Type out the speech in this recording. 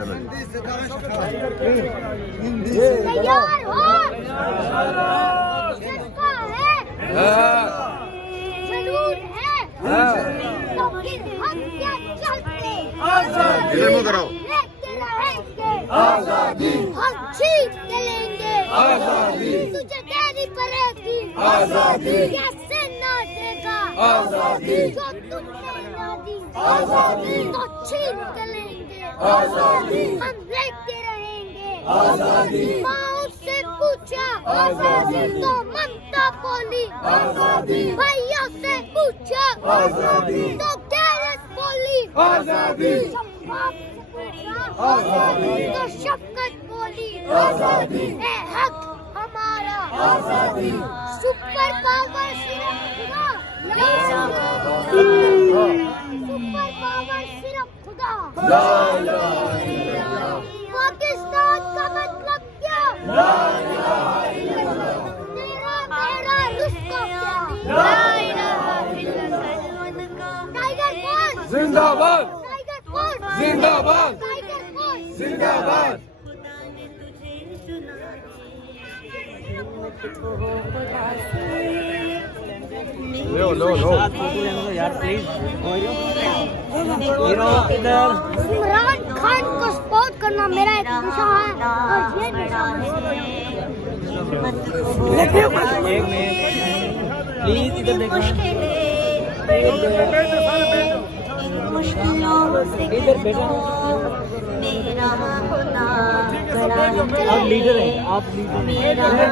चलो जी। तैयार हो? जिसका है जरूर है तो फिर हम क्या चाहते? इधर मुंह कराओ। रहते रहेंगे आजादी, हम छीन के लेंगे आजादी, तुझे देनी पड़ेगी आजादी, कैसे ना देगा आजादी, जो तुमने ना दी आजादी तो छीन के लेंगे आजादी, हम रहते रहेंगे आजादी। माँ से पूछा आजादी तो ममता बोली आजादी, भैया से पूछा आजादी तो गैरत बोली आजादी, बाप से पूछा आजादी तो शफकत बोली आजादी, ए हक हमारा आजादी, सुपर पावर सिर्फ खुदा, सुपर पावर सिर्फ खुदा, पाकिस्तान का मतलब क्या? तेरा मेरा रुस्को क्या? टाइगर कौन? जिंदाबाद टाइगर कौन? जिंदाबाद टाइगर कौन? जिंदाबाद। लो लो लो यार प्लीज हीरो इधर। इमरान खान को सपोर्ट करना मेरा एक नशा है और ये नशा एक मिनट प्लीज इधर देखो। इधर बेटा आप लीडर हैं, आप लीडर हैं।